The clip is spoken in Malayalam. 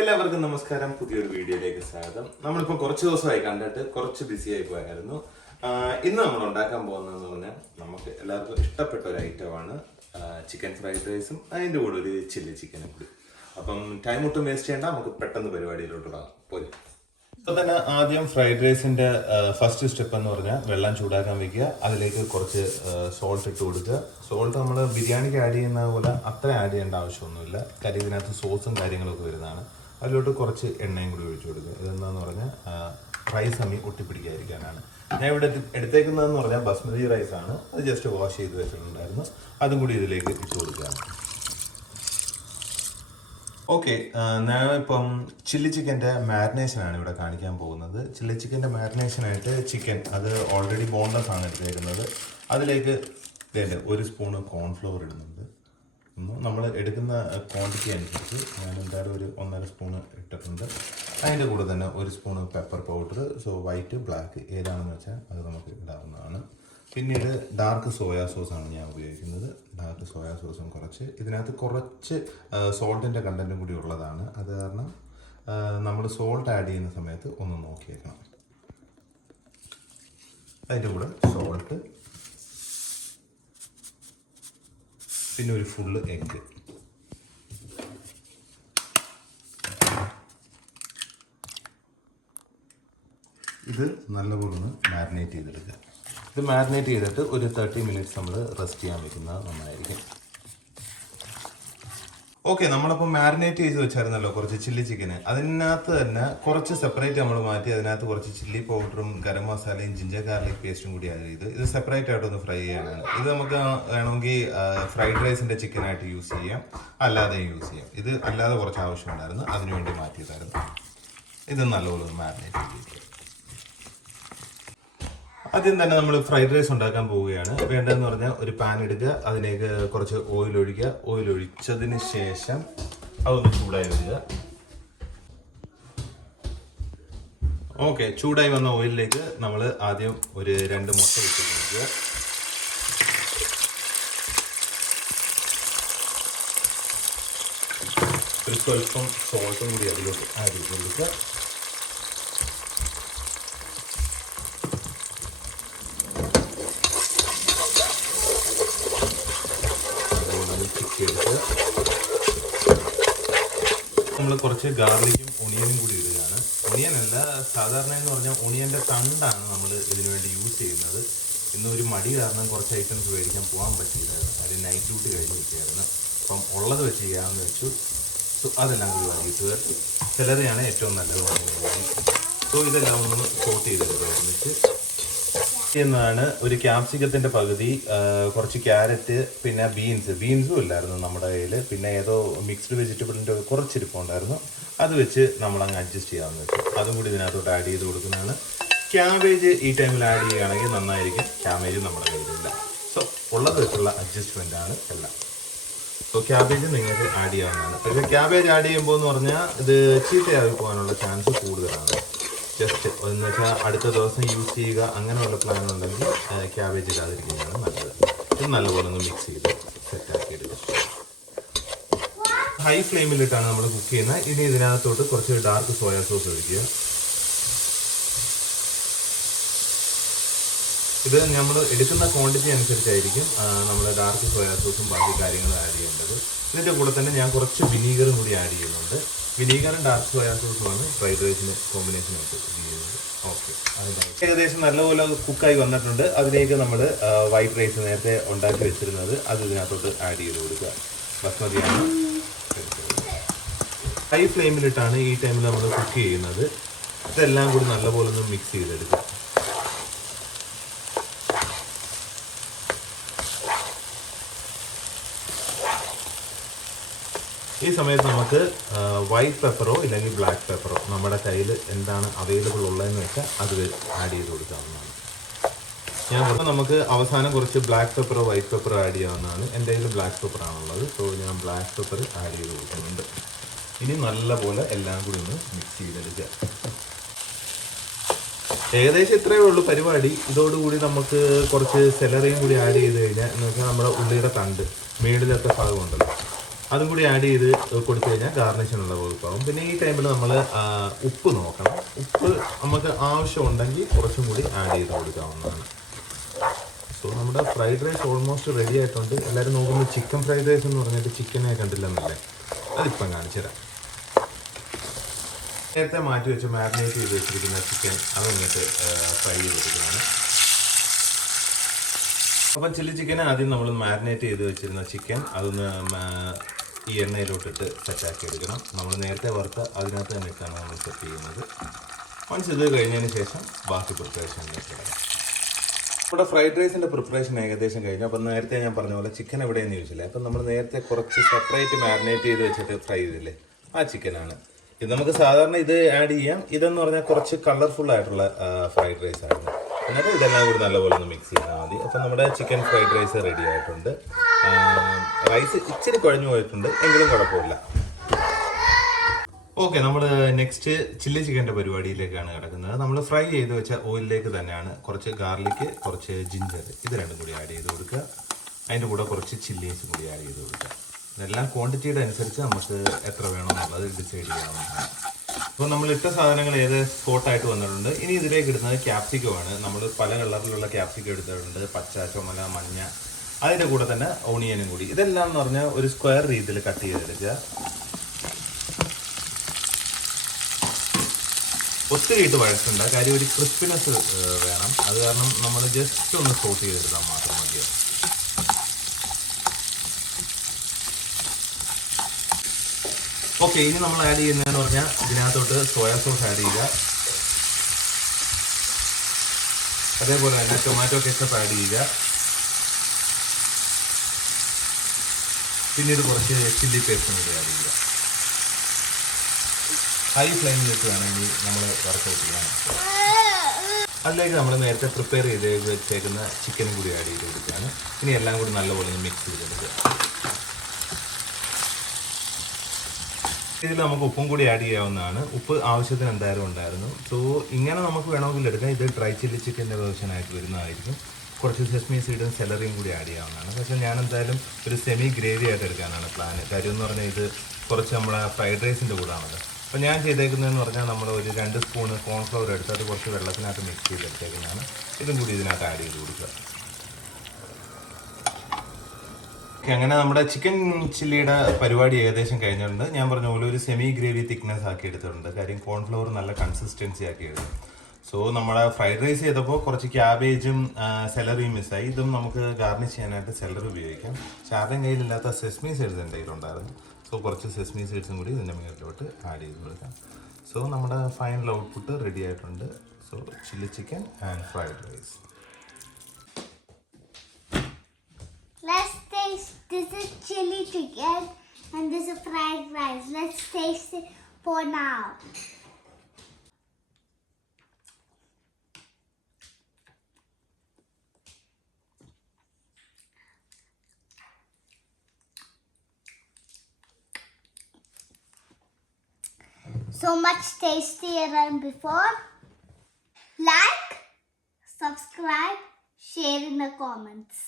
എല്ലാവർക്കും നമസ്കാരം. പുതിയൊരു വീഡിയോയിലേക്ക് സ്വാഗതം. നമ്മളിപ്പോൾ കുറച്ച് ദിവസമായി കണ്ടിട്ട് കുറച്ച് ബിസി ആയി പോയായിരുന്നു. ഇന്ന് നമ്മൾ ഉണ്ടാക്കാൻ പോകുന്നതെന്ന് പറഞ്ഞാൽ നമുക്ക് എല്ലാവർക്കും ഇഷ്ടപ്പെട്ട ഒരു ഐറ്റമാണ് ചിക്കൻ ഫ്രൈഡ് റൈസും അതിൻ്റെ കൂടെ ഒരു ചില്ലി ചിക്കനും കൂടി. അപ്പം ടൈം ഒട്ടും വേസ്റ്റ് ചെയ്യേണ്ട, നമുക്ക് പെട്ടെന്ന് പരിപാടിയിലോട്ട് തുടങ്ങാം. പോയി ഇപ്പോൾ തന്നെ ആദ്യം ഫ്രൈഡ് റൈസിൻ്റെ ഫസ്റ്റ് സ്റ്റെപ്പ് എന്ന് പറഞ്ഞാൽ വെള്ളം ചൂടാക്കാൻ വെക്കുക. അതിലേക്ക് കുറച്ച് സോൾട്ട് ഇട്ട് കൊടുക്കുക. സോൾട്ട് നമ്മൾ ബിരിയാണിക്ക് ആഡ് ചെയ്യുന്ന പോലെ അത്ര ആഡ് ചെയ്യേണ്ട ആവശ്യമൊന്നുമില്ല. കാര്യം ഇതിനകത്ത് സോസും കാര്യങ്ങളൊക്കെ വരുന്നതാണ്. അതിലോട്ട് കുറച്ച് എണ്ണയും കൂടി ഒഴിച്ചു കൊടുക്കുക. ഇതെന്താന്ന് പറഞ്ഞാൽ റൈസ് അമ്മി ഒട്ടിപ്പിടിക്കാതിരിക്കാനാണ്. ഞാൻ ഇവിടെ എടുത്തേക്കുന്നതെന്ന് പറഞ്ഞാൽ ബസ്മതി റൈസാണ്. അത് ജസ്റ്റ് വാഷ് ചെയ്ത് വെച്ചിട്ടുണ്ടായിരുന്നു. അതും കൂടി ഇതിലേക്ക് ഇട്ട് കൊടുക്കുകയാണ്. ഓക്കെ, ഞാനിപ്പം ചില്ലി ചിക്കൻ്റെ മാരിനേഷനാണ് ഇവിടെ കാണിക്കാൻ പോകുന്നത്. ചില്ലി ചിക്കൻ്റെ മാരിനേഷനായിട്ട് ചിക്കൻ അത് ഓൾറെഡി ബോൺലെസ് ആണ് എടുത്തിരിക്കുന്നത്. അതിലേക്ക് ഒരു സ്പൂണ് കോൺഫ്ലവർ ഇടുന്നുണ്ട്. നമ്മൾ എടുക്കുന്ന ക്വാണ്ടിറ്റി അനുസരിച്ച് ഞാൻ എന്തായാലും ഒരു 1.5 സ്പൂണ് ഇട്ടിട്ടുണ്ട്. അതിൻ്റെ കൂടെ തന്നെ ഒരു spoon pepper powder. So white black ഏതാണെന്ന് വെച്ചാൽ അത് നമുക്ക് ഇടാവുന്നതാണ്. പിന്നീട് ഡാർക്ക് സോയാ സോസാണ് ഞാൻ ഉപയോഗിക്കുന്നത്. ഡാർക്ക് സോയാ സോസും കുറച്ച്, ഇതിനകത്ത് കുറച്ച് സോൾട്ടിൻ്റെ കണ്ടൻറ്റും കൂടി ഉള്ളതാണ്. അത് കാരണം നമ്മൾ സോൾട്ട് ആഡ് ചെയ്യുന്ന സമയത്ത് ഒന്ന് നോക്കിയേക്കണം. അതിൻ്റെ കൂടെ സോൾട്ട്, പിന്നെ ഒരു ഫുള്ള് എഗ്ഗ്. ഇത് നല്ലപോലെ ഒന്ന് മാരിനേറ്റ് ചെയ്തെടുക്കുക. ഇത് മാരിനേറ്റ് ചെയ്തിട്ട് ഒരു 30 മിനിറ്റ്സ് നമ്മൾ റെസ്റ്റ് ചെയ്യാൻ വെക്കുന്നത് നന്നായിരിക്കും. ഓക്കെ, നമ്മളിപ്പോൾ മാരിനേറ്റ് ചെയ്ത് വെച്ചായിരുന്നല്ലോ കുറച്ച് ചില്ലി ചിക്കന്. അതിനകത്ത് തന്നെ കുറച്ച് സെപ്പറേറ്റ് നമ്മൾ മാറ്റി അതിനകത്ത് കുറച്ച് ചില്ലി പൗഡറും ഗരം മസാലയും ജിഞ്ചർ ഗാർലിക് പേസ്റ്റും കൂടി ആഡ് ചെയ്ത് ഇത് സെപ്പറേറ്റ് ആയിട്ടൊന്ന് ഫ്രൈ ചെയ്യാനാണ്. ഇത് നമുക്ക് വേണമെങ്കിൽ ഫ്രൈഡ് റൈസിൻ്റെ ചിക്കനായിട്ട് യൂസ് ചെയ്യാം, അല്ലാതെ യൂസ് ചെയ്യാം. ഇത് അല്ലാതെ കുറച്ച് ആവശ്യമുണ്ടായിരുന്നു, അതിനുവേണ്ടി മാറ്റിയതായിരുന്നു. ഇത് നല്ലപോലെ മാരിനേറ്റ് ചെയ്തിരിക്കും. ആദ്യം തന്നെ നമ്മൾ ഫ്രൈഡ് റൈസ് ഉണ്ടാക്കാൻ പോവുകയാണ്. വേണ്ടതെന്ന് പറഞ്ഞാൽ ഒരു പാൻ എടുക്കുക, അതിലേക്ക് കുറച്ച് ഓയിൽ ഒഴിക്കുക. ഓയിൽ ഒഴിച്ചതിന് ശേഷം അതൊന്ന് ചൂടായി വരിക. ഓക്കെ, ചൂടായി വന്ന ഓയിലിലേക്ക് നമ്മൾ ആദ്യം ഒരു 2 മുട്ട ഇട്ട് കൊടുക്കുക. ഒരു സ്വല്പം സോൾട്ടും കൂടി അതിലോട്ട് ആഡ് ചെയ്ത് കൊടുക്കുക. നമ്മൾ കുറച്ച് ഗാർലിക്കും ഒണിയനും കൂടി ഇടുകയാണ്. ഒണിയനല്ല, സാധാരണ എന്ന് പറഞ്ഞാൽ ഒണിയൻ്റെ തണ്ടാണ് നമ്മൾ ഇതിനു വേണ്ടി യൂസ് ചെയ്യുന്നത്. ഇന്ന് ഒരു മടി കാരണം കുറച്ച് ഐറ്റംസ് മേടിക്കാൻ പോകാൻ പറ്റിയില്ലായിരുന്നു. അതിന് നൈറ്റ് ഡ്യൂട്ടി കഴിഞ്ഞ് നിൽക്കുകയായിരുന്നു. അപ്പം ഉള്ളത് വെച്ച് ചെയ്യാമെന്ന് വെച്ചു. സോ അതെല്ലാം കൂടി വാങ്ങിയിട്ട് ചിലരെയാണ് ഏറ്റവും നല്ലത് വാങ്ങിയത്. സോ ഇതെല്ലാം ഒന്ന് സോട്ട് ചെയ്തെടുക്കുക. ഒരുമിച്ച് എന്നതാണ് ഒരു ക്യാപ്സിക്കത്തിൻ്റെ പകുതി, കുറച്ച് ക്യാരറ്റ്, പിന്നെ ബീൻസും ഇല്ലായിരുന്നു നമ്മുടെ കയ്യിൽ. പിന്നെ ഏതോ മിക്സ്ഡ് വെജിറ്റബിളിൻ്റെ കുറച്ചിരിപ്പുണ്ടായിരുന്നു. അത് വെച്ച് നമ്മളങ്ങ് അഡ്ജസ്റ്റ് ചെയ്യാമെന്ന് വെച്ചു. അതും കൂടി ഇതിനകത്തോട്ട് ആഡ് ചെയ്ത് കൊടുക്കുന്നതാണ്. ക്യാബേജ് ഈ ടൈമിൽ ആഡ് ചെയ്യുകയാണെങ്കിൽ നന്നായിരിക്കും. ക്യാബേജ് നമ്മുടെ കയ്യിലില്ല. സോ ഉള്ളത് വെച്ചുള്ള അഡ്ജസ്റ്റ്മെൻ്റ് ആണ് എല്ലാം. സോ ക്യാബേജ് നിങ്ങൾക്ക് ആഡ് ചെയ്യാവുന്നതാണ്. പക്ഷേ ക്യാബേജ് ആഡ് ചെയ്യുമ്പോൾ എന്ന് പറഞ്ഞാൽ ഇത് ചീത്തയായി പോകാനുള്ള ചാൻസ് കൂടുതലാണ്. ജസ്റ്റ് എന്ന് വെച്ചാൽ അടുത്ത ദിവസം യൂസ് ചെയ്യുക അങ്ങനെയുള്ള പ്ലാൻ ഉണ്ടെങ്കിൽ ക്യാബേജ് ഇടാതിരിക്കുന്നതാണ് നല്ലത്. ഇത് നല്ലപോലെ ഒന്ന് മിക്സ് ചെയ്ത് സെറ്റാക്കി എടുക്കുക. ഹൈ ഫ്ലെയിമിലിട്ടാണ് നമ്മൾ കുക്ക് ചെയ്യുന്നത്. ഇനി ഇതിനകത്തോട്ട് കുറച്ച് ഡാർക്ക് സോയാ സോസ് ഒഴിക്കുക. ഇത് നമ്മൾ എടുക്കുന്ന ക്വാണ്ടിറ്റി അനുസരിച്ചായിരിക്കും നമ്മൾ ഡാർക്ക് സോയാ സോസും ബാക്കി കാര്യങ്ങളും ആഡ് ചെയ്യേണ്ടത്. ഇതിൻ്റെ കൂടെ തന്നെ ഞാൻ കുറച്ച് വിനീഗറും കൂടി ആഡ് ചെയ്യുന്നുണ്ട്. വിനീഗറും ഡാർക്ക് സോയാ സോസുമാണ് ഫ്രൈഡ് റൈസിന് കോമ്പിനേഷനായിട്ട് ചെയ്യുന്നത്. ഓക്കെ, ഏകദേശം നല്ലപോലെ കുക്കായി വന്നിട്ടുണ്ട്. അതിലേക്ക് നമ്മൾ വൈറ്റ് റൈസ് നേരത്തെ ഉണ്ടാക്കി വെച്ചിരുന്നത് അത് ഇതിനകത്തോട്ട് ആഡ് ചെയ്ത് കൊടുക്കുക. ബസ്മതിയാണ്. ഹൈ ഫ്ലെയിമിലിട്ടാണ് ഈ ടൈമിൽ നമ്മൾ കുക്ക് ചെയ്യുന്നത്. ഇതെല്ലാം കൂടി നല്ലപോലെ ഒന്ന് മിക്സ് ചെയ്തെടുക്കുക. ഈ സമയത്ത് നമുക്ക് വൈറ്റ് പെപ്പറോ ഇല്ലെങ്കിൽ ബ്ലാക്ക് പെപ്പറോ നമ്മുടെ കയ്യിൽ എന്താണ് അവൈലബിൾ ഉള്ളതെന്ന് വെച്ചാൽ അത് ആഡ് ചെയ്ത് കൊടുക്കാവുന്നതാണ്. നമുക്ക് അവസാനം കുറച്ച് ബ്ലാക്ക് പെപ്പറോ വൈറ്റ് പെപ്പറോ ആഡ് ചെയ്യാവുന്നതാണ്. എൻ്റെ കയ്യിൽ ബ്ലാക്ക് പെപ്പറാണുള്ളത്. സോ ഞാൻ ബ്ലാക്ക് പെപ്പർ ആഡ് ചെയ്ത് കൊടുക്കുന്നുണ്ട്. ഇനി നല്ലപോലെ എല്ലാം കൂടി ഒന്ന് മിക്സ് ചെയ്തെടുക്കുക. ഏകദേശം ഇത്രയേ ഉള്ളൂ പരിപാടി. ഇതോടുകൂടി നമുക്ക് കുറച്ച് സെലറിയും കൂടി ആഡ് ചെയ്ത് കഴിഞ്ഞാൽ എന്ന് വെച്ചാൽ നമ്മുടെ ഉള്ളിയുടെ തണ്ട് മേളിലത്തെ ഭാഗമുണ്ടല്ലോ, അതും കൂടി ആഡ് ചെയ്ത് കൊടുത്തു കഴിഞ്ഞാൽ ഗാർണിഷിനുള്ള വകുപ്പാകും. പിന്നെ ഈ ടൈമിൽ നമ്മൾ ഉപ്പ് നോക്കണം. ഉപ്പ് നമുക്ക് ആവശ്യമുണ്ടെങ്കിൽ കുറച്ചും കൂടി ആഡ് ചെയ്ത് കൊടുക്കാവുന്നതാണ്. സോ നമ്മുടെ ഫ്രൈഡ് റൈസ് ഓൾമോസ്റ്റ് റെഡി ആയിട്ടുണ്ട്. എല്ലാവരും നോക്കുമ്പോൾ ചിക്കൻ ഫ്രൈഡ് റൈസ് എന്ന് പറഞ്ഞിട്ട് ചിക്കനെ കണ്ടില്ലെന്നല്ലേ, അതിപ്പം കാണിച്ചു തരാം. നേരത്തെ മാറ്റി വെച്ച് മാരിനേറ്റ് ചെയ്ത് വെച്ചിരിക്കുന്ന ചിക്കൻ അതൊന്നിട്ട് ഫ്രൈ ചെയ്തെടുക്കുന്നതാണ്. അപ്പം ചില്ലി ചിക്കൻ ആദ്യം നമ്മൾ മാരിനേറ്റ് ചെയ്ത് വെച്ചിരുന്ന ചിക്കൻ അതൊന്ന് ഈ എണ്ണയിലോട്ടിട്ട് സെറ്റാക്കി എടുക്കണം. നമ്മൾ നേരത്തെ വറുത്ത അതിനകത്ത് തന്നെ ഇട്ടാണ് നമ്മൾ സെറ്റ് ചെയ്യുന്നത്. വൺസ് ഇത് കഴിഞ്ഞതിന് ശേഷം ബാക്കി പ്രിപ്പറേഷനിലേക്ക് വരാം. നമ്മുടെ ഫ്രൈഡ് റൈസിൻ്റെ പ്രിപ്പറേഷൻ ഏകദേശം കഴിഞ്ഞു. അപ്പം നേരത്തെ ഞാൻ പറഞ്ഞ പോലെ ചിക്കൻ എവിടെയെന്ന് ചോദിച്ചില്ലേ, അപ്പം നമ്മൾ നേരത്തെ കുറച്ച് സെപ്പറേറ്റ് മാരിനേറ്റ് ചെയ്ത് വെച്ചിട്ട് ഫ്രൈ ചെയ്തില്ലേ, ആ ചിക്കനാണ് ഇത്. നമുക്ക് സാധാരണ ഇത് ആഡ് ചെയ്യാം. ഇതെന്ന് പറഞ്ഞാൽ കുറച്ച് കളർഫുൾ ആയിട്ടുള്ള ഫ്രൈഡ് റൈസ് ആയിരുന്നു. എന്നിട്ട് ഇതെല്ലാം കൂടി നല്ലപോലെ ഒന്ന് മിക്സ് ചെയ്താൽ മതി. അപ്പം നമ്മുടെ ചിക്കൻ ഫ്രൈഡ് റൈസ് റെഡി ആയിട്ടുണ്ട്. റൈസ് ഇച്ചിരി കുഴഞ്ഞു പോയിട്ടുണ്ട്, എങ്കിലും കുഴപ്പമില്ല. ഓക്കെ, നമ്മൾ നെക്സ്റ്റ് ചില്ലി ചിക്കൻ്റെ പരിപാടിയിലേക്കാണ് കിടക്കുന്നത്. നമ്മൾ ഫ്രൈ ചെയ്ത് വെച്ച ഓയിലിലേക്ക് തന്നെയാണ് കുറച്ച് ഗാർലിക്ക്, കുറച്ച് ജിഞ്ചർ, ഇത് രണ്ടും കൂടി ആഡ് ചെയ്ത് കൊടുക്കുക. അതിൻ്റെ കൂടെ കുറച്ച് ചില്ലീസും കൂടി ആഡ് ചെയ്ത് കൊടുക്കുക. ഇതെല്ലാം ക്വാണ്ടിറ്റിയുടെ അനുസരിച്ച് നമുക്ക് എത്ര വേണമെന്നുള്ളത് ഡിസൈഡ് ചെയ്യാവുന്നതാണ്. അപ്പോൾ നമ്മൾ ഇട്ട സാധനങ്ങൾ ഏത് സ്പോട്ടായിട്ട് വന്നിട്ടുണ്ട്. ഇനി ഇതിലേക്ക് ഇടുന്നത് ക്യാപ്സിക്കമാണ്. നമ്മൾ പല കളറിലുള്ള ക്യാപ്സിക്കം എടുത്തിട്ടുണ്ട്, പച്ച, ചുമല, മഞ്ഞ. അതിൻ്റെ കൂടെ തന്നെ ഓണിയനും കൂടി. ഇതെല്ലാം എന്ന് പറഞ്ഞാൽ ഒരു സ്ക്വയർ രീതിയിൽ കട്ട് ചെയ്തെടുക്കുക. ഒത്തിരി ഇട്ട് വഴറ്റുണ്ട്, കാര്യം ഒരു ക്രിസ്പിനെസ് വേണം. അത് കാരണം നമ്മൾ ജസ്റ്റ് ഒന്ന് സോട്ട് ചെയ്തെടുത്താൽ മാത്രം മതിയാവും. ഓക്കെ, ഇനി നമ്മൾ ആഡ് ചെയ്യുന്നതെന്ന് പറഞ്ഞാൽ ഇതിനകത്തോട്ട് സോയാ സോസ് ആഡ് ചെയ്യുക. അതേപോലെ തന്നെ ടൊമാറ്റോ കെച്ചപ്പ് ആഡ് ചെയ്യുക. പിന്നീട് കുറച്ച് ചില്ലി പേസ്റ്റും കൂടി ആഡ് ചെയ്യുക. ഹൈ ഫ്ലെയിമിലിട്ട് വേണം ഇനി നമ്മൾ വർക്കൗട്ട് ചെയ്യാൻ. അതിലേക്ക് നമ്മൾ നേരത്തെ പ്രിപ്പയർ ചെയ്ത് വെച്ചേക്കുന്ന ചിക്കനും കൂടി ആഡ് ചെയ്ത് കൊടുക്കുകയാണ്. ഇനി എല്ലാം കൂടി നല്ലപോലെ മിക്സ് ചെയ്തെടുക്കുക. ഇതിൽ നമുക്ക് ഉപ്പും കൂടി ആഡ് ചെയ്യാവുന്നതാണ്. ഉപ്പ് ആവശ്യത്തിന് എന്തായാലും ഉണ്ടായിരുന്നു. സോ ഇങ്ങനെ നമുക്ക് വേണമെങ്കിൽ എടുക്കാം. ഇത് ഡ്രൈ ചില്ലി ചിക്കൻ്റെ വേർഷനായിട്ട് വരുന്നതായിരിക്കും. കുറച്ച് സെസ്മി സീഡും സെലറിയും കൂടി ആഡ് ചെയ്യാവുന്നതാണ്. പക്ഷേ ഞാൻ എന്തായാലും ഒരു സെമി ഗ്രേവി ആയിട്ട് എടുക്കാനാണ് പ്ലാൻ. കാര്യം എന്ന് പറഞ്ഞാൽ ഇത് കുറച്ച് നമ്മുടെ ഫ്രൈഡ് റൈസിൻ്റെ കൂടാണത്. അപ്പോൾ ഞാൻ ചെയ്തേക്കുന്നതെന്ന് പറഞ്ഞാൽ നമ്മൾ ഒരു 2 സ്പൂണ് കോൺഫ്ലവർ എടുത്ത് അത് കുറച്ച് വെള്ളത്തിനകത്ത് മിക്സ് ചെയ്തെടുത്തേക്കുന്നതാണ്. ഇതും കൂടി ഇതിനകത്ത് ആഡ് ചെയ്ത് കൊടുക്കുക. അങ്ങനെ നമ്മുടെ ചിക്കൻ ചില്ലിയുടെ പരിപാടി ഏകദേശം കഴിഞ്ഞിട്ടുണ്ട്. ഞാൻ പറഞ്ഞ പോലെ ഒരു സെമി ഗ്രേവി തിക്നെസ് ആക്കി എടുത്തിട്ടുണ്ട്. കാര്യം കോൺഫ്ലവർ നല്ല കൺസിസ്റ്റൻസി ആക്കി എടുക്കും. സോ നമ്മുടെ ഫ്രൈഡ് റൈസ് ചെയ്തപ്പോൾ കുറച്ച് ക്യാബേജും സെലറിയും മിസ്സായി. ഇതും നമുക്ക് ഗാർണിഷ് ചെയ്യാനായിട്ട് സെലറി ഉപയോഗിക്കാം. പക്ഷെ ആരുടെയും കയ്യിലില്ലാത്ത സെസ്മി സീഡ്സ് എൻ്റെ കയ്യിലുണ്ടായിരുന്നു. സോ കുറച്ച് സെസ്മി സീഡ്സും കൂടി ഇതിൻ്റെ മുകളിലോട്ട് ആഡ് ചെയ്ത് കൊടുക്കാം. സോ നമ്മുടെ ഫൈനൽ ഔട്ട്പുട്ട് റെഡി ആയിട്ടുണ്ട്. So chilli chicken and fried rice. Let's taste. This is chili chicken and this is fried rice. Let's taste it for now. So much tastier than before. Like, subscribe, share in the comments.